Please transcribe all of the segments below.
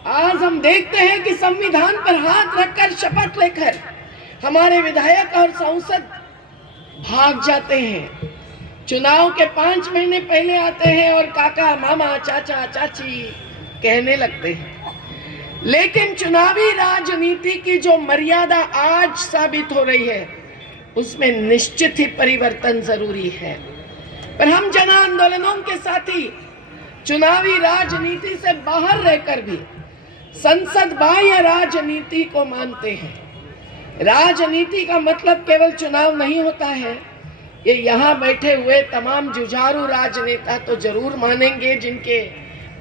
आज हम देखते हैं कि संविधान पर हाथ रखकर शपथ लेकर हमारे विधायक और सांसद भाग जाते हैं। चुनाव के 5 महीने पहले आते हैं और काका मामा चाचा चाची कहने लगते हैं। लेकिन चुनावी राजनीति की जो मर्यादा आज साबित हो रही है उसमें निश्चित ही परिवर्तन जरूरी है। पर हम जन आंदोलनों के साथी चुनावी राजनीति से बाहर रहकर भी संसद बाह्य राजनीति को मानते हैं। राजनीति का मतलब केवल चुनाव नहीं होता है। ये यहाँ बैठे हुए तमाम जुझारू राजनेता तो जरूर मानेंगे, जिनके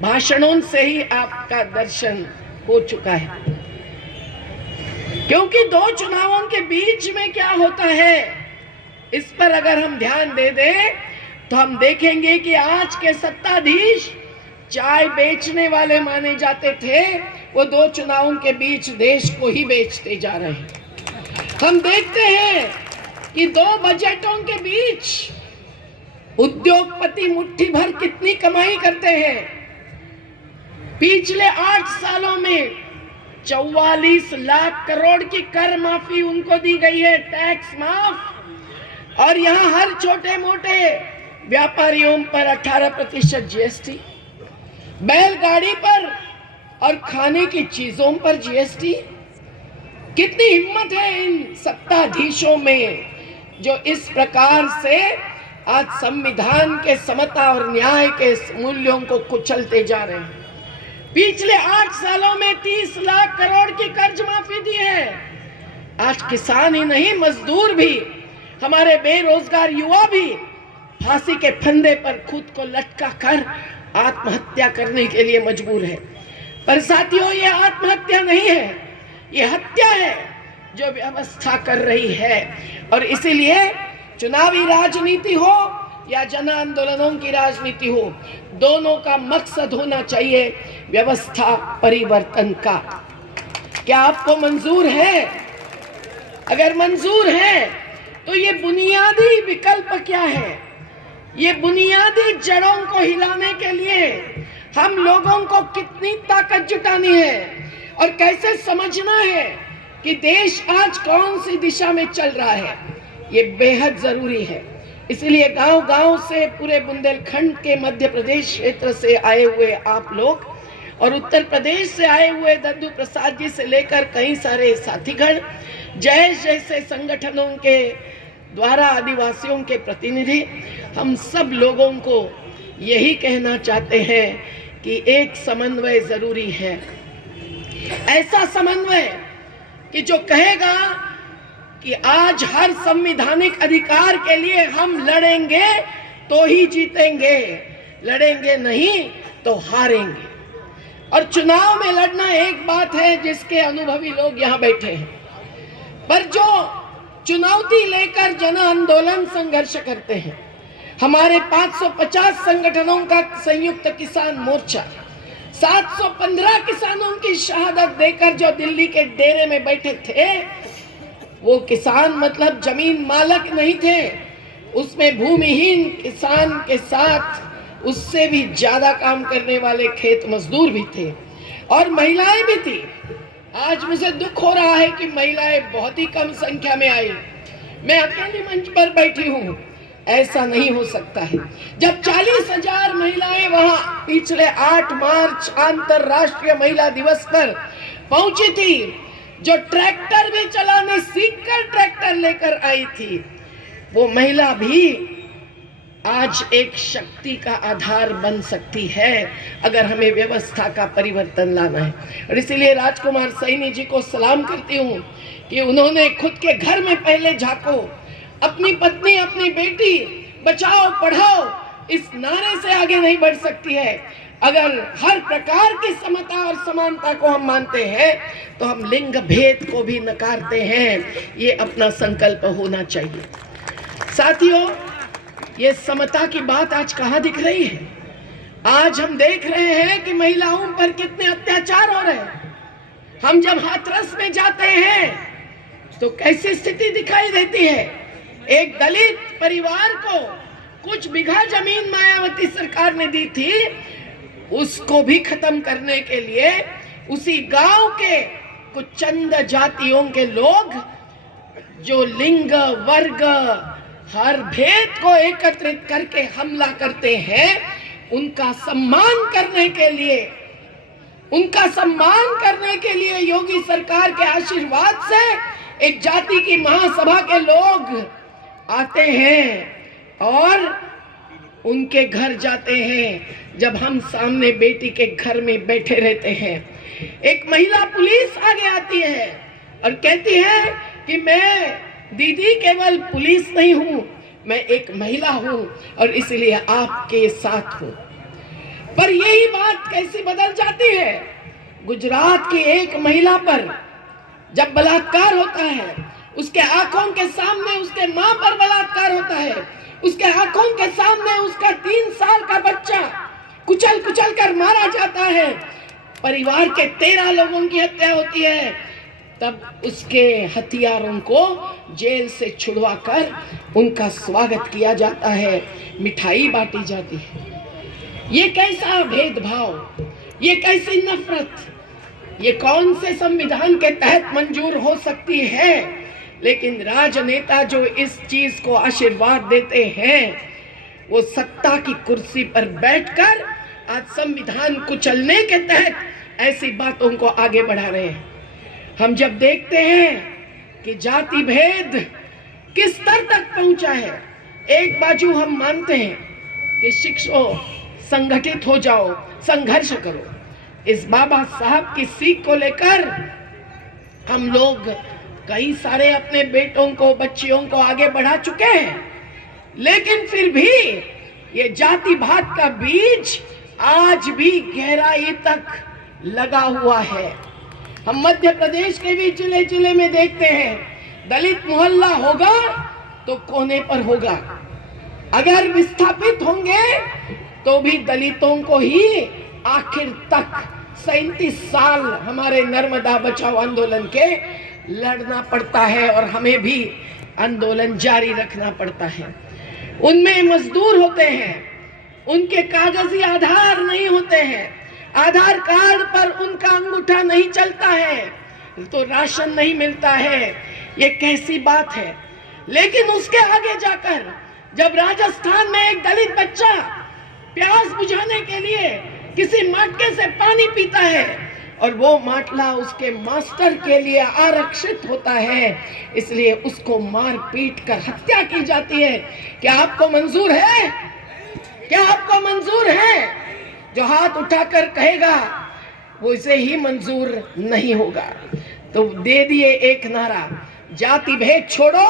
भाषणों से ही आपका दर्शन हो चुका है। क्योंकि 2 चुनावों के बीच में क्या होता है इस पर अगर हम ध्यान दे दें तो हम देखेंगे कि आज के सत्ताधीश चाय बेचने वाले माने जाते थे, वो 2 चुनावों के बीच देश को ही बेचते जा रहे हैं। हम देखते हैं कि 2 बजटों के बीच उद्योगपति मुट्ठी भर कितनी कमाई करते हैं। पिछले 8 सालों में 44 लाख करोड़ की कर माफी उनको दी गई है, टैक्स माफ। और यहाँ हर छोटे मोटे व्यापारियों पर 18% जीएसटी, बैलगाड़ी पर और खाने की चीजों पर जीएसटी। कितनी हिम्मत है इन सत्ताधीशों में जो इस प्रकार से आज संविधान के समता और न्याय के मूल्यों को कुचलते जा रहे हैं। पिछले 8 सालों में 30 लाख करोड़ की कर्ज माफी दी है। आज किसान ही नहीं, मजदूर भी, हमारे बेरोजगार युवा भी फांसी के फंदे पर खुद को लटका कर आत्महत्या करने के लिए मजबूर है। पर साथियों, ये आत्महत्या नहीं है, ये हत्या है जो व्यवस्था कर रही है। और इसीलिए चुनावी राजनीति हो या जन आंदोलनों की राजनीति हो, दोनों का मकसद होना चाहिए व्यवस्था परिवर्तन का। क्या आपको मंजूर है? अगर मंजूर है तो ये बुनियादी विकल्प क्या है? ये बुनियादी जड़ों को हिलाने के लिए हम लोगों को कितनी ताकत जुटानी है और कैसे समझना है कि देश आज कौन सी दिशा में चल रहा है, ये बेहद जरूरी है। इसलिए गांव-गांव से, पूरे बुंदेलखंड के मध्य प्रदेश क्षेत्र से आए हुए आप लोग और उत्तर प्रदेश से आए हुए दद्दू प्रसाद जी से लेकर कई सारे साथीगण, जैसे संगठनों के द्वारा आदिवासियों के प्रतिनिधि, हम सब लोगों को यही कहना चाहते हैं कि एक समन्वय जरूरी है। ऐसा समन्वय कि जो कहेगा कि आज हर संवैधानिक अधिकार के लिए हम लड़ेंगे तो ही जीतेंगे, लड़ेंगे नहीं तो हारेंगे। और चुनाव में लड़ना एक बात है जिसके अनुभवी लोग यहाँ बैठे हैं, पर जो चुनौती लेकर जन आंदोलन संघर्ष करते हैं, हमारे 550 संगठनों का संयुक्त किसान मोर्चा 715 किसानों की शहादत देकर जो दिल्ली के डेरे में बैठे थे, वो किसान मतलब जमीन मालक नहीं थे, उसमें भूमिहीन किसान के साथ उससे भी ज्यादा काम करने वाले खेत मजदूर भी थे और महिलाएं भी थी। आज मुझे दुख हो रहा है कि महिलाएं बहुत ही कम संख्या में आई। मैं अकेली मंच पर बैठी हूँ, ऐसा नहीं हो सकता है। जब 40,000 महिलाएं वहां पिछले 8 मार्च अंतरराष्ट्रीय महिला दिवस पर पहुंची थी, जो ट्रैक्टर भी चलाने सीखकर ट्रैक्टर लेकर आई थी, वो महिला भी आज एक शक्ति का आधार बन सकती है अगर हमें व्यवस्था का परिवर्तन लाना है। और इसीलिए राजकुमार सैनी जी को सलाम करती हूँ कि उन्होंने खुद के घर में पहले झांको, अपनी पत्नी, अपनी बेटी बचाओ पढ़ाओ इस नारे से आगे नहीं बढ़ सकती है। अगर हर प्रकार की समता और समानता को हम मानते हैं तो हम लिंग भेद को भी नकारते हैं। ये अपना संकल्प होना चाहिए। साथियों, ये समता की बात आज कहाँ दिख रही है? आज हम देख रहे हैं कि महिलाओं पर कितने अत्याचार हो रहे हैं। हम जब हाथरस में जाते हैं तो कैसी स्थिति दिखाई देती है। एक दलित परिवार को कुछ बीघा जमीन मायावती सरकार ने दी थी, उसको भी खत्म करने के लिए उसी गांव के कुछ चंद जातियों के लोग जो लिंग वर्ग हर भेद को एकत्रित करके हमला करते हैं, उनका सम्मान करने के लिए योगी सरकार के आशीर्वाद से एक जाति की महासभा के लोग आते हैं और उनके घर जाते हैं। जब हम सामने बेटी के घर में बैठे रहते हैं, एक महिला पुलिस आगे आती है और कहती है कि मैं दीदी केवल पुलिस नहीं हूं, मैं एक महिला हूं और इसलिए आपके साथ हूं। पर यही बात कैसी बदल जाती है। गुजरात की एक महिला पर जब बलात्कार होता है, उसके आंखों के सामने उसके मां पर बलात्कार होता है, उसके आंखों के सामने उसका 3 साल का बच्चा कुचल कुचल कर मारा जाता है, परिवार के 13 लोगों की हत्या होती है, तब उसके हथियारों को जेल से छुड़वाकर उनका स्वागत किया जाता है, मिठाई बांटी जाती है। ये कैसा भेदभाव, ये कैसी नफरत, ये कौन से संविधान के तहत मंजूर हो सकती है। लेकिन राजनेता जो इस चीज को आशीर्वाद देते हैं, वो सत्ता की कुर्सी पर बैठकर आज संविधान कुचलने के तहत ऐसी बातों को आगे बढ़ा रहे हैं। हम जब देखते हैं कि जाति भेद किस स्तर तक पहुंचा है, एक बाजू हम मानते हैं कि शिक्षो, संगठित हो जाओ, संघर्ष करो, इस बाबा साहब की सीख को लेकर हम लोग कई सारे अपने बेटों को, बच्चियों को आगे बढ़ा चुके हैं, लेकिन फिर भी ये जाति भात का बीज आज भी गहराई तक लगा हुआ है। हम मध्य प्रदेश के भी जिले जिले में देखते हैं, दलित मोहल्ला होगा तो कोने पर होगा, अगर विस्थापित होंगे तो भी दलितों को ही आखिर तक 37 साल हमारे नर्मदा बचाओ आंदोलन के लड़ना पड़ता है और हमें भी आंदोलन जारी रखना पड़ता है। उनमें मजदूर होते हैं, उनके कागजी आधार नहीं होते हैं, आधार कार्ड पर उनका अंगूठा नहीं चलता है, तो राशन नहीं मिलता है। ये कैसी बात है। लेकिन उसके आगे जाकर जब राजस्थान में एक दलित बच्चा प्यास बुझाने के लिए किसी मटके से पानी पीता है और वो माटला उसके मास्टर के लिए आरक्षित होता है, इसलिए उसको मार पीट कर हत्या की जाती है। क्या आपको मंजूर है? क्या आपको मंजूर है? जो हाथ उठाकर कहेगा वो इसे ही मंजूर नहीं होगा। तो दे दिए एक नारा, जाति भेद छोड़ो,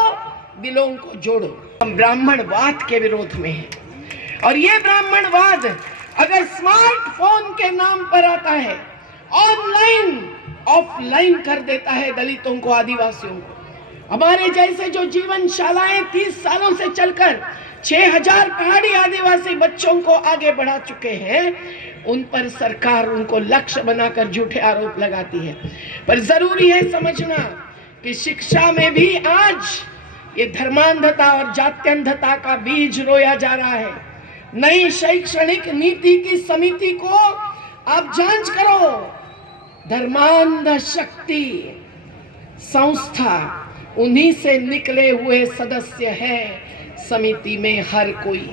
दिलों को जोड़ो। हम ब्राह्मणवाद के विरोध में हैं और ये ब्राह्मणवाद अगर स्मार्टफोन के नाम पर आता है, ऑनलाइन ऑफलाइन कर देता है दलितों को, आदिवासियों को। हमारे जैसे जो जीवन शालाएं 30 सालों से चलकर 6000 पहाड़ी आदिवासी बच्चों को आगे बढ़ा चुके हैं, उन पर सरकार उनको लक्ष्य बनाकर झूठे आरोप लगाती है। पर जरूरी है समझना कि शिक्षा में भी आज ये धर्मांधता और जात्यंधता का बीज रोया जा रहा है। नई शैक्षणिक नीति की समिति को आप जांच करो, धर्मांध शक्ति संस्था उन्हीं से निकले हुए सदस्य हैं समिति में हर कोई।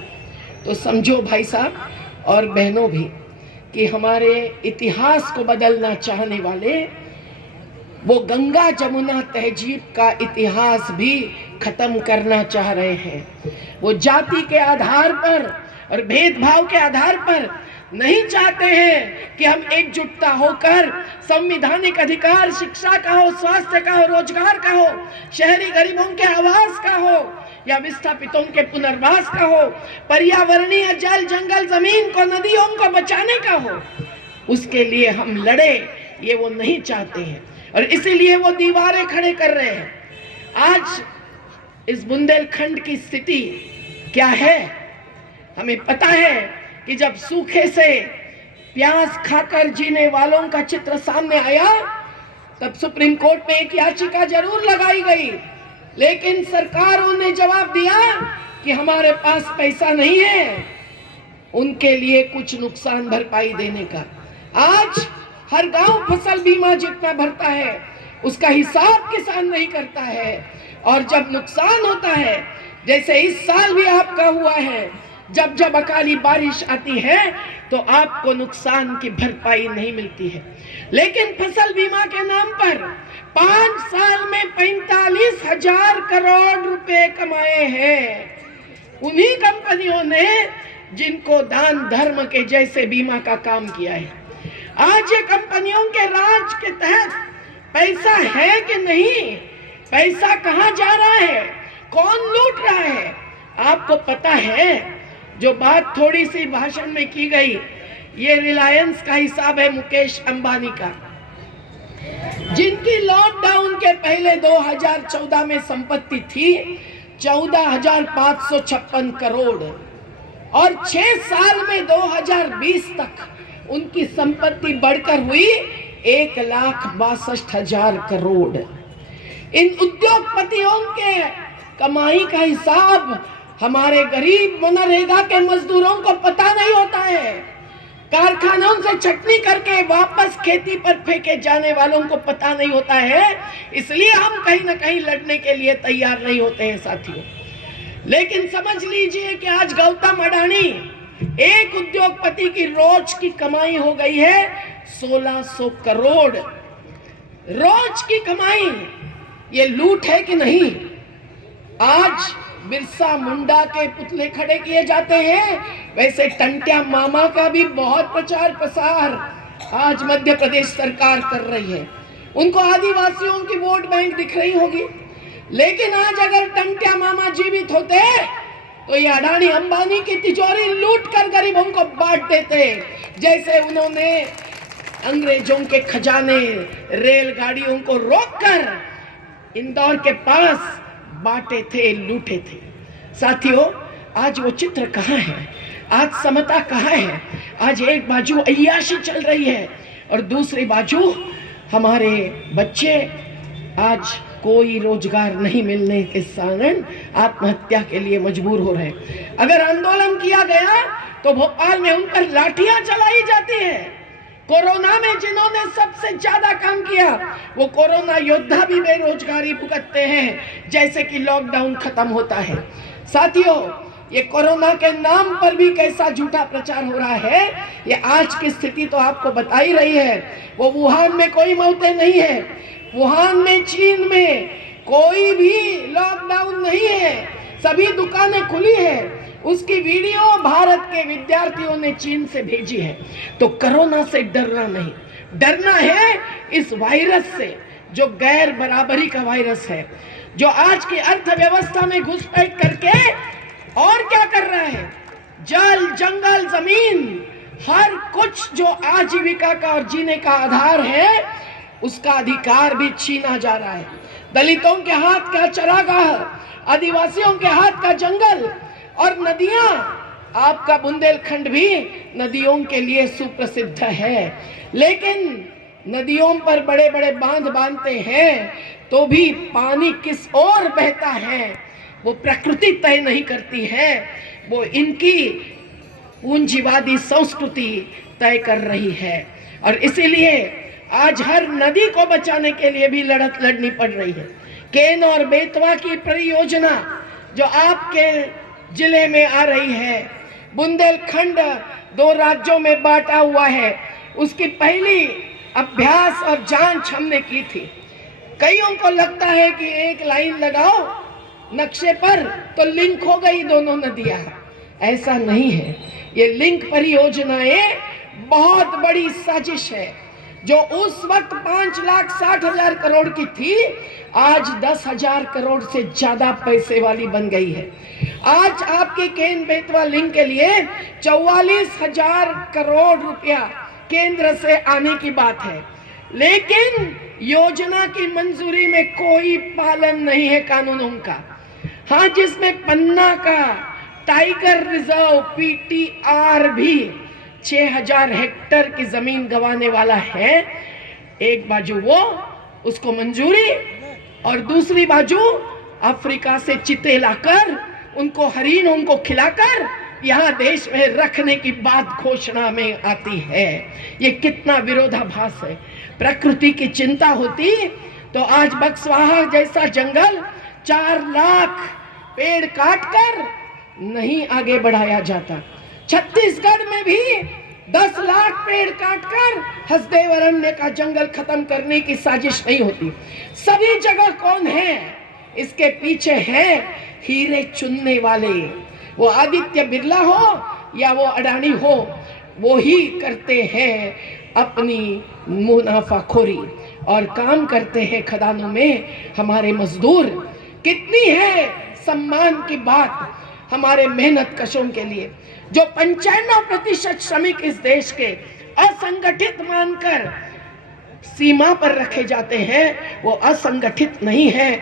तो समझो भाई साहब और बहनों भी कि हमारे इतिहास को बदलना चाहने वाले वो गंगा जमुना तहजीब का इतिहास भी खत्म करना चाह रहे हैं। वो जाति के आधार पर और भेदभाव के आधार पर नहीं चाहते हैं कि हम एकजुटता होकर संवैधानिक अधिकार, शिक्षा का हो, स्वास्थ्य का हो, रोजगार का हो, शहरी गरीबों के आवास का हो या विस्थापितों के पुनर्वास का हो, पर्यावरणीय जल जंगल जमीन को, नदियों को बचाने का हो, उसके लिए हम लड़े, ये वो नहीं चाहते हैं और इसीलिए वो दीवारें खड़े कर रहे हैं। आज इस बुंदेलखंड की स्थिति क्या है हमें पता है कि जब सूखे से प्यास खाकर जीने वालों का चित्र सामने आया तब सुप्रीम कोर्ट में एक याचिका जरूर लगाई गई, लेकिन सरकारों ने जवाब दिया कि हमारे पास पैसा नहीं है उनके लिए कुछ नुकसान भरपाई देने का। आज हर गांव फसल बीमा जितना भरता है उसका हिसाब किसान नहीं करता है। और जब नुकसान होता है, जैसे इस साल भी आपका हुआ है, जब जब अकाली बारिश आती है तो आपको नुकसान की भरपाई नहीं मिलती है। लेकिन फसल बीमा के नाम पर 5 साल में 45,000 करोड़ रुपए कमाए हैं उन्हीं कंपनियों ने जिनको दान धर्म के जैसे बीमा का काम किया है। आज ये कंपनियों के राज के तहत पैसा है कि नहीं, पैसा कहां जा रहा है, कौन लूट रहा है, आपको पता है? जो बात थोड़ी सी भाषण में की गई, ये रिलायंस का हिसाब है मुकेश अंबानी का, जिनकी लॉकडाउन के पहले 2014 में संपत्ति थी 14,556 करोड़ और 6 साल में 2020 तक उनकी संपत्ति बढ़कर हुई 1,62,000 करोड़। इन उद्योगपतियों के कमाई का हिसाब हमारे गरीब मनरेगा के मजदूरों को पता नहीं होता है। कारखानों से छटनी करके वापस खेती पर फेंके जाने वालों को पता नहीं होता है। इसलिए हम कहीं ना कहीं लड़ने के लिए तैयार नहीं होते हैं साथियों। लेकिन समझ लीजिए कि आज गौतम अडानी एक उद्योगपति की रोज की कमाई हो गई है 1,600 करोड़। रोज की कमाई, ये लूट है कि नहीं? आज बिरसा मुंडा के पुतले खड़े किए जाते हैं, वैसे टंट्या मामा का भी बहुत प्रचार प्रसार आज मध्य प्रदेश सरकार कर रही है। उनको आदिवासियों की वोट बैंक दिख रही होगी, लेकिन आज अगर टंट्या मामा जीवित होते तो ये अडानी अंबानी की तिजोरी लूट कर गरीबों को बांट देते, जैसे उन्होंने अंग्रेजों के खजाने रेलगाड़ियों को रोककर इंदौर के पास बांटे थे, लूटे थे। साथियों, आज वो चित्र कहाँ है? आज समता कहाँ है? आज एक बाजू अय्याशी चल रही है और दूसरी बाजू हमारे बच्चे आज कोई रोजगार नहीं मिलने के कारण आत्महत्या के लिए मजबूर हो रहे। अगर आंदोलन किया गया तो भोपाल में उन पर लाठियां चलाई जाती है। कोरोना में जिन्होंने सबसे ज्यादा काम किया वो कोरोना योद्धा भी बेरोजगारी भुगतते हैं जैसे कि लॉकडाउन खत्म होता है। साथियों, ये कोरोना के नाम पर भी कैसा झूठा प्रचार हो रहा है, ये आज की स्थिति तो आपको बता ही रही है। वो वुहान में कोई मौतें नहीं है, वुहान में चीन में कोई भी लॉकडाउन नहीं है, सभी दुकानें खुली है। उसकी वीडियो भारत के विद्यार्थियों ने चीन से भेजी है। तो कोरोना से डरना नहीं, डरना है इस वायरस से जो गैर बराबरी का वायरस है, जो आज की अर्थव्यवस्था में घुसपैठ करके और क्या कर रहा है, जल जंगल जमीन हर कुछ जो आजीविका का और जीने का आधार है उसका अधिकार भी छीना जा रहा है। दलितों के हाथ का चरागाह, आदिवासियों के हाथ का जंगल और नदियां, आपका बुंदेलखंड भी नदियों के लिए सुप्रसिद्ध है, लेकिन नदियों पर बड़े बड़े बांध बांधते हैं तो भी पानी किस ओर बहता है वो प्रकृति तय नहीं करती है, वो इनकी पूंजीवादी संस्कृति तय कर रही है। और इसीलिए आज हर नदी को बचाने के लिए भी लड़त लड़नी पड़ रही है। केन और बेतवा की परियोजना जो आपके जिले में आ रही है, बुंदेलखंड 2 राज्यों में बांटा हुआ है, उसकी पहली अभ्यास और जांच हमने की थी। कईयों को लगता है कि एक लाइन लगाओ नक्शे पर तो लिंक हो गई दोनों नदियां, ऐसा नहीं है। ये लिंक परियोजनाएं बहुत बड़ी साजिश है। जो उस वक्त 5,60,000 करोड़ की थी, आज 10,000 करोड़ से ज्यादा पैसे वाली बन गई है। आज आपके केन बेतवा लिंक के लिए 44,000 करोड़ रुपया केंद्र से आने की बात है, लेकिन योजना की मंजूरी में कोई पालन नहीं है कानूनों का। हाँ, जिसमें पन्ना का टाइगर रिजर्व पीटीआर भी 6,000 हेक्टेयर की जमीन गंवाने वाला है, एक बाजू वो उसको मंजूरी और दूसरी बाजू अफ्रीका से चीते लाकर उनको हरिणों को खिलाकर यहाँ देश में रखने की बात घोषणा में आती है। ये कितना विरोधाभास है। प्रकृति की चिंता होती तो आज बक्सवाहा जैसा जंगल 4 लाख पेड़ काटकर नहीं आगे बढ़ाया जाता। छत्तीसगढ़ में भी 10 लाख पेड़ काटकर हसदेव अरण्य का जंगल खत्म करने की साजिश नहीं होती। सभी जगह कौन है? इसके पीछे है हीरे चुनने वाले। वो आदित्य बिरला हो या वो अडानी हो, वो ही करते हैं अपनी मुनाफाखोरी और काम करते हैं खदानों में हमारे मजदूर। कितनी है सम्मान की बात हमारे मेहनत कशों के लिए, जो 95% श्रमिक इस देश के असंगठित मानकर सीमा पर रखे जाते हैं। वो असंगठित नहीं है,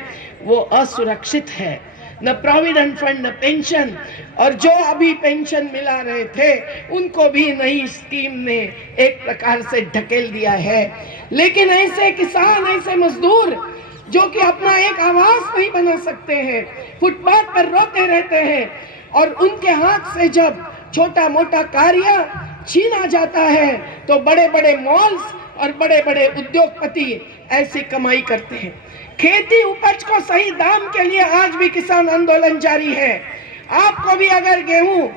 वो असुरक्षित है। न प्रोविडेंट फंड, न पेंशन, और जो अभी पेंशन मिला रहे थे उनको भी नई स्कीम ने एक प्रकार से ढकेल दिया है। लेकिन ऐसे किसान, ऐसे मजदूर जो कि अपना एक आवास नहीं बना सकते हैं, फुटपाथ पर रोते रहते हैं, और उनके हाथ से जब छोटा मोटा कार्य छीना जाता है तो बड़े बड़े मॉल्स और बड़े बड़े उद्योगपति ऐसी कमाई करते हैं। खेती उपज को सही दाम के लिए आज भी किसान आंदोलन जारी है। आपको भी अगर गेहूं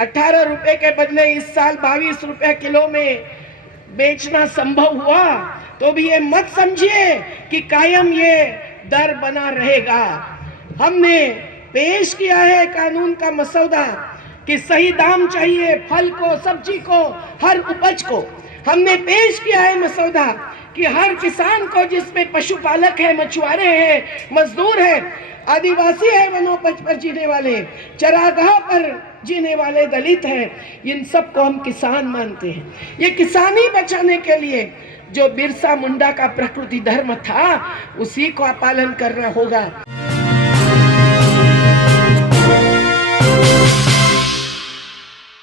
18 रुपए के बदले इस साल 22 रुपए किलो में बेचना संभव हुआ तो भी ये मत समझिए कि कायम ये दर बना रहेगा। हमने पेश किया है कानून का मसौदा कि सही दाम चाहिए फल को, सब्जी को, हर उपज को। हमने पेश किया है मसौदा कि हर किसान को, जिसमें पशुपालक है, मछुआरे हैं, मजदूर है, आदिवासी है, वनोपज पर जीने वाले, चरागाह पर जीने वाले दलित हैं, इन सबको हम किसान मानते हैं। ये किसानी बचाने के लिए जो बिरसा मुंडा का प्रकृति धर्म था उसी का पालन करना होगा।